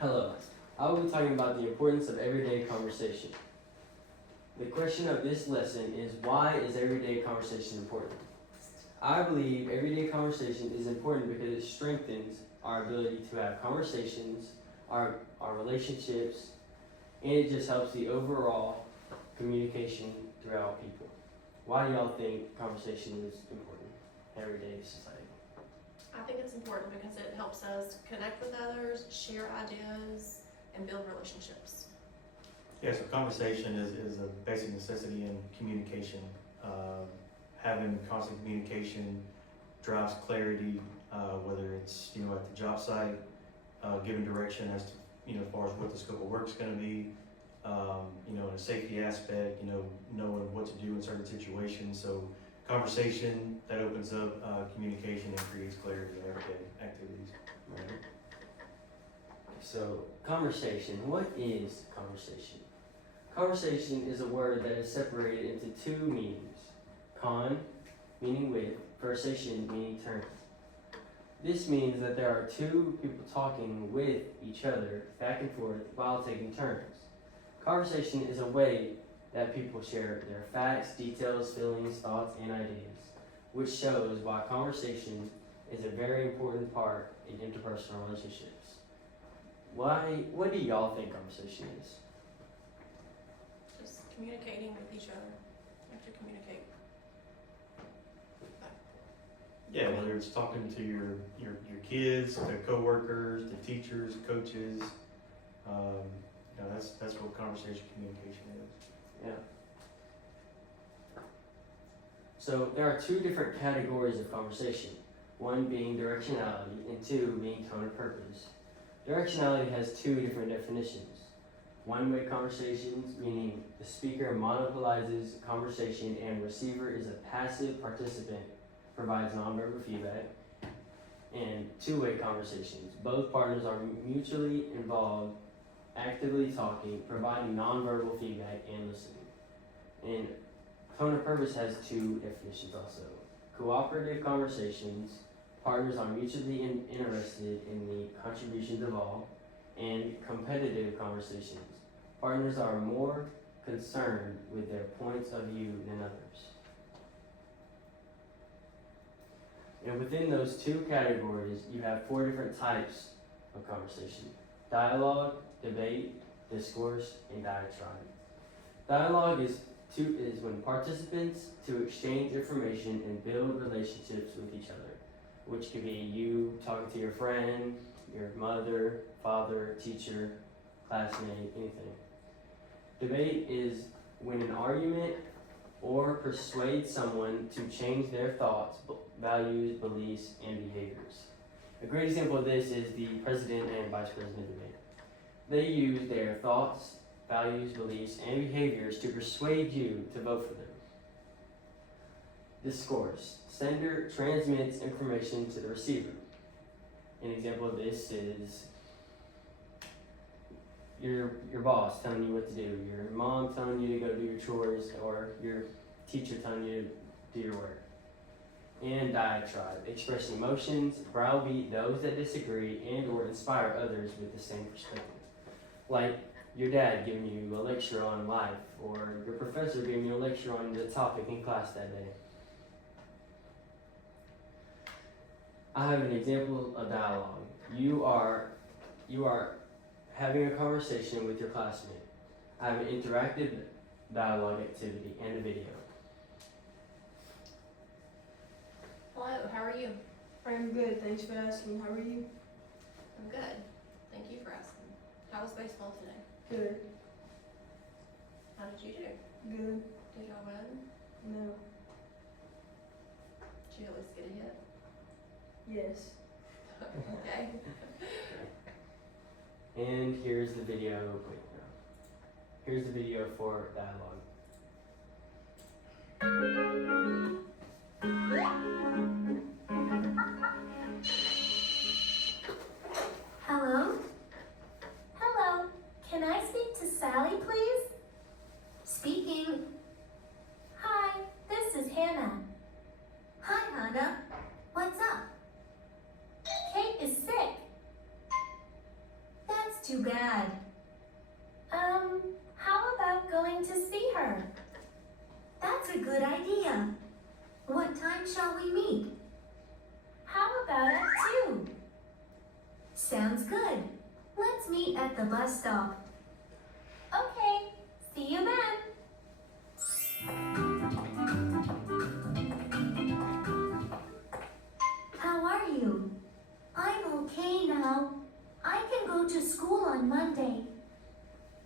Hello, I will be talking about the importance of everyday conversation. The question of this lesson is, why is everyday conversation important? I believe everyday conversation is important because it strengthens our ability to have conversations, our relationships, and it just helps the overall communication throughout people. Why do y'all think conversation is important in everyday society? I think it's important because it helps us connect with others, share ideas, and build relationships. Yeah, so conversation is a basic necessity in communication. Having constant communication drives clarity, whether it's, at the job site, giving direction as to, as far as what the scope of work's gonna be, in a safety aspect, knowing what to do in certain situations. So conversation that opens up communication and creates clarity in everyday activities. Right. So, conversation. What is conversation? Conversation is a word that is separated into two meanings. Con, meaning with, versation, meaning turn. This means that there are two people talking with each other back and forth while taking turns. Conversation is a way that people share their facts, details, feelings, thoughts, and ideas, which shows why conversation is a very important part in interpersonal relationships. What do y'all think conversation is? Just communicating with each other. You have to communicate. Yeah, whether it's talking to your kids, to coworkers, to teachers, coaches, that's what conversation communication is. Yeah. So there are two different categories of conversation, one being directionality and two being tone of purpose. Directionality has two different definitions. One-way conversations, meaning the speaker monopolizes conversation and receiver is a passive participant, provides nonverbal feedback. And two-way conversations, both partners are mutually involved, actively talking, providing nonverbal feedback, and listening. And tone of purpose has two definitions also. Cooperative conversations, partners are mutually interested in the contributions of all. And competitive conversations, partners are more concerned with their points of view than others. And within those two categories, you have four different types of conversation: dialogue, debate, discourse, and diatribe. Dialogue is when participants to exchange information and build relationships with each other, which could be you talking to your friend, your mother, father, teacher, classmate, anything. Debate is when an argument or persuade someone to change their thoughts, values, beliefs, and behaviors. A great example of this is the president and vice president debate. They use their thoughts, values, beliefs, and behaviors to persuade you to vote for them. Discourse. Sender transmits information to the receiver. An example of this is your boss telling you what to do, your mom telling you to go do your chores, or your teacher telling you to do your work. And diatribe, express emotions, browbeat those that disagree, and or inspire others with the same perspective. Like your dad giving you a lecture on life, or your professor giving you a lecture on the topic in class that day. I have an example of dialogue. You are having a conversation with your classmate. I have an interactive dialogue activity and a video. Hello, how are you? I'm good, thanks for asking. How are you? I'm good. Thank you for asking. How was baseball today? Good. How did you do? Good. Did y'all win? No. Did you at least get a hit? Yes. Okay. And here's the video. Wait, no. Here's the video for dialogue. Hello? Hello. Can I speak to Sally, please? Speaking. Hi, this is Hannah. Hi, Hannah. What's up? Kate is sick. That's too too bad. How about going to see her? That's a good idea. What time shall we meet? How about at 2? Sounds good. Let's meet at the bus stop. Okay, see you then. How are you? I'm okay now. I can go to school on Monday.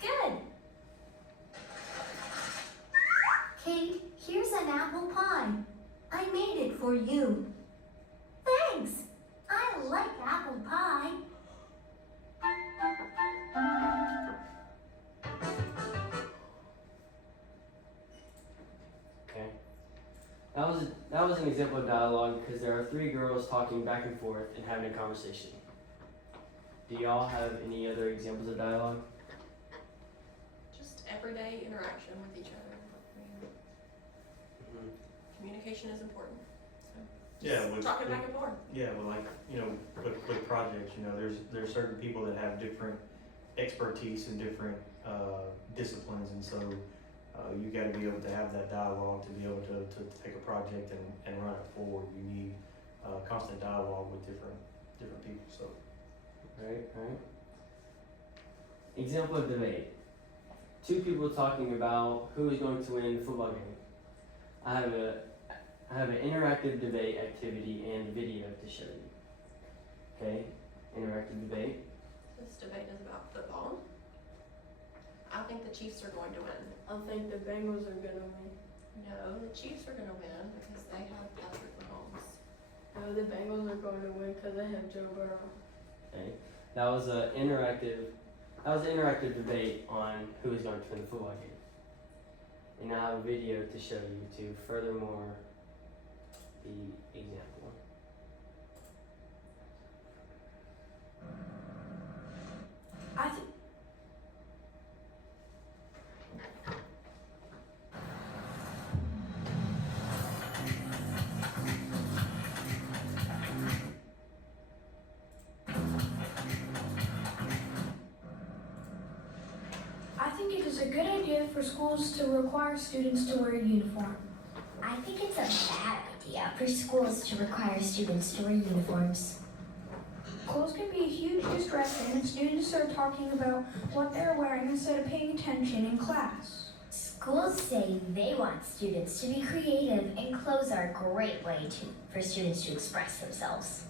Good. Kate, here's an apple pie. I made it for you. Thanks. I like apple pie. Okay. That was an example of dialogue because there are 3 girls talking back and forth and having a conversation. Do y'all have any other examples of dialogue? Just everyday interaction with each other. I mean, communication is important. Yeah, with, Talking with- back and forth. yeah, well, like, you know, with projects, you know, there's certain people that have different expertise in different, disciplines, and so, you gotta be able to have that dialogue to be able to take a project and run it forward. You need, constant dialogue with different people, so. Right. Example of debate. 2 people talking about who is going to win the football game. I have an interactive debate activity and video to show you. Okay, interactive debate. This debate is about football. I think the Chiefs are going to win. I think the Bengals are gonna win. No, the Chiefs are gonna win because they have Patrick Mahomes. No, the Bengals are going to win because they have Joe Burrow. Okay, that was an interactive debate on who is going to win the football game. And I have a video to show you to furthermore the example. I think. I think it is a good idea for schools to require students to wear a uniform. I think it's a bad idea for schools to require students to wear uniforms. Clothes can be a huge distraction if students are talking about what they're wearing instead of paying attention in class. Schools say they want students to be creative, and clothes are a great way for students to express themselves.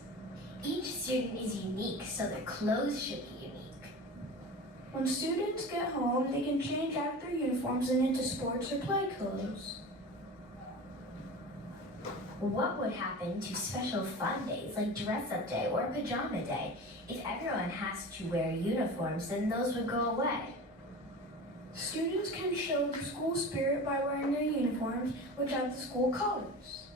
Each student is unique, so their clothes should be unique. When students get home, they can change out their uniforms and into sports or play clothes. What would happen to special fun days like dress-up day or pajama day? If everyone has to wear uniforms, then those would go away. Students can show the school spirit by wearing their uniforms, which have the school colors.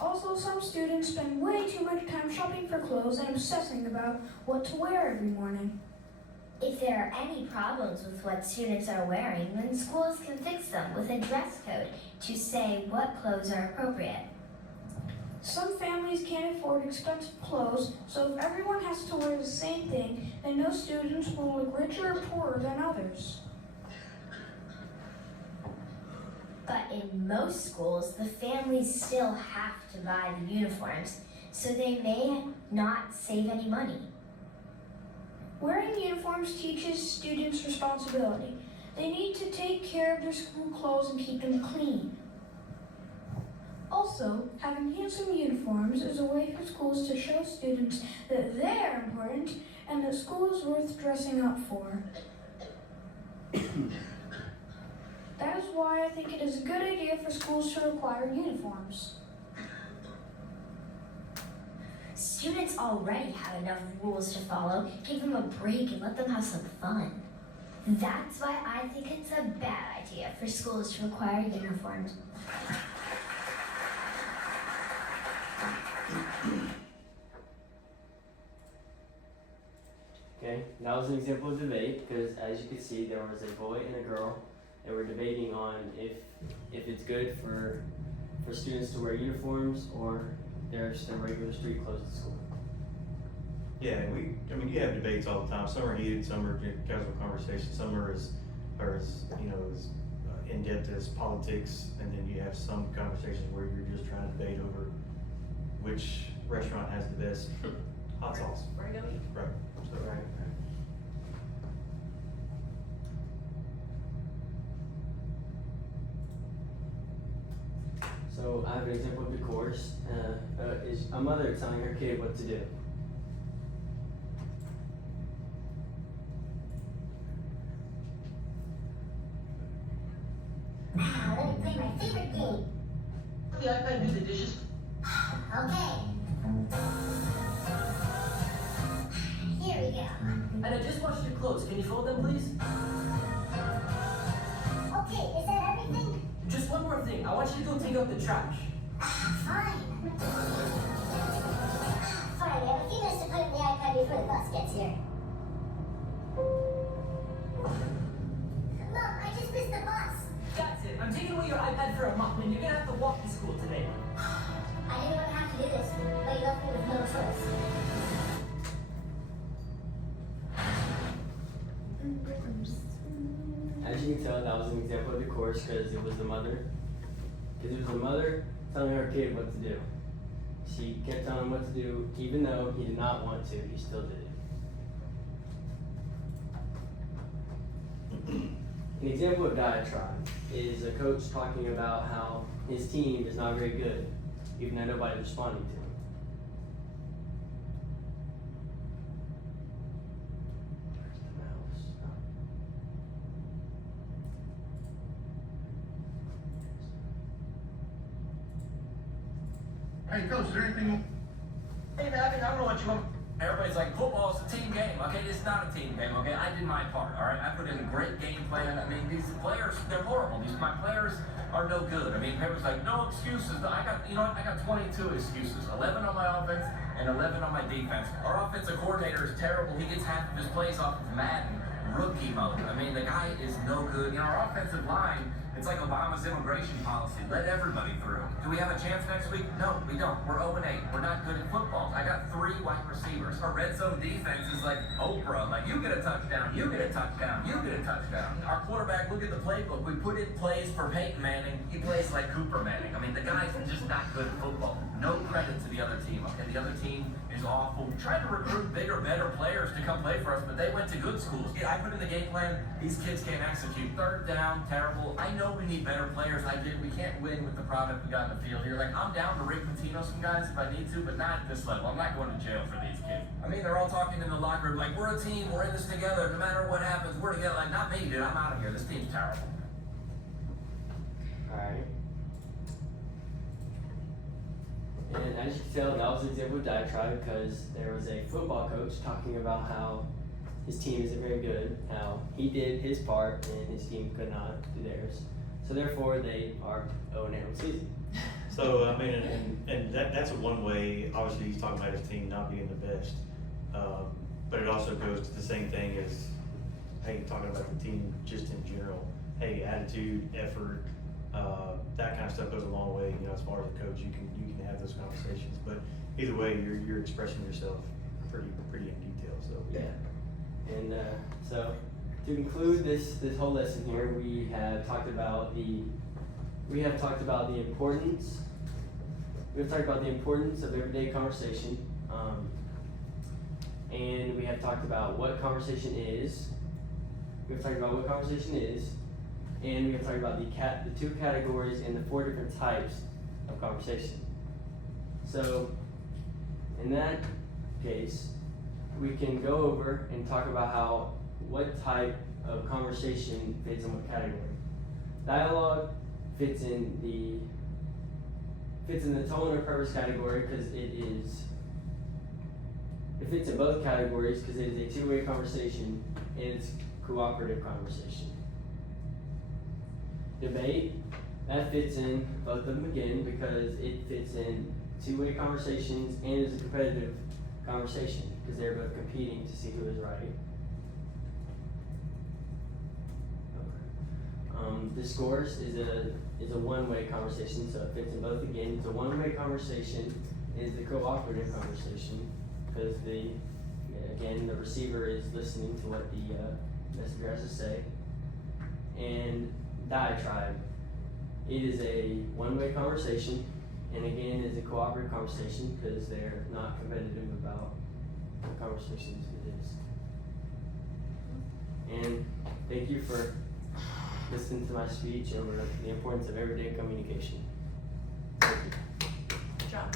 Also, some students spend way too much time shopping for clothes and obsessing about what to wear every morning. If there are any problems with what students are wearing, then schools can fix them with a dress code to say what clothes are appropriate. Some families can't afford expensive clothes, so if everyone has to wear the same thing, then no students will look richer or poorer than others. But in most schools, the families still have to buy the uniforms, so they may not save any money. Wearing uniforms teaches students responsibility. They need to take care of their school clothes and keep them clean. Also, having handsome uniforms is a way for schools to show students that they are important and that school is worth dressing up for. That is why I think it is a good idea for schools to require uniforms. Students already have enough rules to follow. Give them a break and let them have some fun. That's why I think it's a bad idea for schools to require uniforms. Okay, that was an example of debate because as you can see, there was a boy and a girl that were debating on if it's good for students to wear uniforms or they're just in regular street clothes at school. Yeah, you have debates all the time. Some are heated, some are casual conversations, some are as in-depth as politics, and then you have some conversations where you're just trying to debate over which restaurant has the best hot sauce. Where you gonna eat? Right. So, Right. So I have an example of the course. Is a mother telling her kid what to do. Let me play my favorite game. The iPad do the dishes. Okay. Here we go. And I just washed your clothes. Can you fold them, please? Okay, is that everything? Just one more thing. I want you to go take out the trash. Fine. Fine, we have a few minutes to put in the iPad before the bus gets here. Mom, I just missed the bus. That's it. I'm taking away your iPad for a month, and you're gonna have to walk to school today. I didn't want to have to do this, but you left me with no choice. As you can tell, that was an example of the course because it was the mother. Because it was the mother telling her kid what to do. She kept telling him what to do, even though he did not want to. He still did it. An example of diatribe is a coach talking about how his team is not very good, even though nobody's responding to him. Where's the mouse? Hey, coach, is there anything? Hey, man, I don't know what you want. Everybody's like, football's a team game, okay? It's not a team game, okay? I did my part, all right? I put in a great game plan. I mean, these players, they're horrible. My players are no good. I mean, everyone's like, no excuses. I got 22 excuses. 11 on my offense and 11 on my defense. Our offensive coordinator is terrible. He gets half of his plays off of Madden rookie mode. I mean, the guy is no good. You know, our offensive line, it's like Obama's immigration policy. Let everybody through. Do we have a chance next week? No, we don't. We're 0-8. We're not good at football. I got 3 wide receivers. Our red zone defense is like Oprah. Like, you get a touchdown, you get a touchdown, you get a touchdown. Our quarterback, look at the playbook. We put in plays for Peyton Manning. He plays like Cooper Manning. I mean, the guy's just not good at football. No credit to the other team, okay? The other team is awful. We tried to recruit bigger, better players to come play for us, but they went to good schools. Yeah, I put in the game plan. These kids can't execute. Third down, terrible. I know we need better players. I did. We can't win with the product we got in the field here. Like, I'm down to Rick Pitino some guys if I need to, but not at this level. I'm not going to jail for these kids. I mean, they're all talking in the locker room like, we're a team. We're in this together. No matter what happens, we're together. Like, not me, dude. I'm out of here. This team's terrible. Alright. And as you can tell, that was an example of diatribe because there was a football coach talking about how his team isn't very good, how he did his part and his team could not do theirs. So therefore, they are 0-8 on season. So, I mean, and that's a one way, obviously he's talking about his team not being the best. But it also goes to the same thing as, hey, talking about the team just in general. Hey, attitude, effort, that kind of stuff goes a long way, you know, as far as a coach, you can have those conversations. But either way, you're expressing yourself pretty in detail, so. Yeah. And so to conclude this whole lesson here, we have talked about the importance. We've talked about the importance of everyday conversation, and we have talked about what conversation is. We've talked about what conversation is, and we have talked about the 2 categories and the 4 different types of conversation. So, in that case, we can go over and talk about what type of conversation fits in what category. Dialogue fits in the tone or purpose category because it fits in both categories because it is a 2-way conversation and it's cooperative conversation. Debate, that fits in both of them again because it fits in 2-way conversations and is a competitive conversation because they're both competing to see who is right. Discourse is a 1-way conversation, so it fits in both again. It's a 1-way conversation. It is the cooperative conversation because the Again, the receiver is listening to what the messenger has to say. And diatribe. It is a one-way conversation, and again, it's a cooperative conversation because they're not competitive about the conversations it is. And thank you for listening to my speech on the importance of everyday communication. Thank you. Good job.